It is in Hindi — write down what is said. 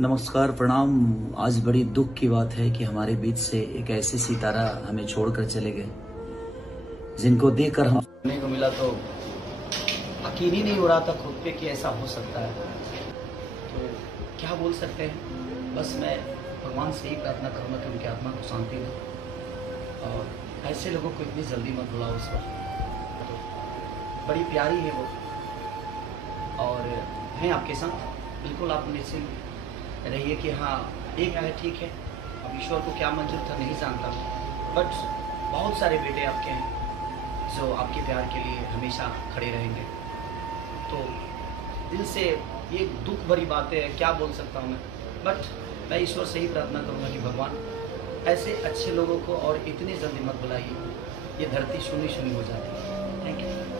नमस्कार, प्रणाम। आज बड़ी दुख की बात है कि हमारे बीच से एक ऐसे सितारा हमें छोड़कर चले गए, जिनको देखकर हम सुनने को मिला तो यकीन ही नहीं हो रहा था खुद पे कि ऐसा हो सकता है। तो क्या बोल सकते हैं, बस मैं भगवान से ही प्रार्थना करूँगा कि उनकी आत्मा को शांति दे और ऐसे लोगों को इतनी जल्दी मत बुलाओ इस पर। तो बड़ी प्यारी है वो और हैं आपके साथ, बिल्कुल आप निश्चिंत रहिए कि हाँ एक है, ठीक है। अब ईश्वर को क्या मंजूर था नहीं जानता, बट बहुत सारे बेटे आपके हैं जो आपके प्यार के लिए हमेशा खड़े रहेंगे। तो दिल से ये दुख भरी बातें हैं, क्या बोल सकता हूँ मैं, बट मैं ईश्वर से ही प्रार्थना करूँगा कि भगवान ऐसे अच्छे लोगों को और इतनी जल्दी मत बुलाइए, ये धरती सुनी सुनी हो जाती है। Thank you.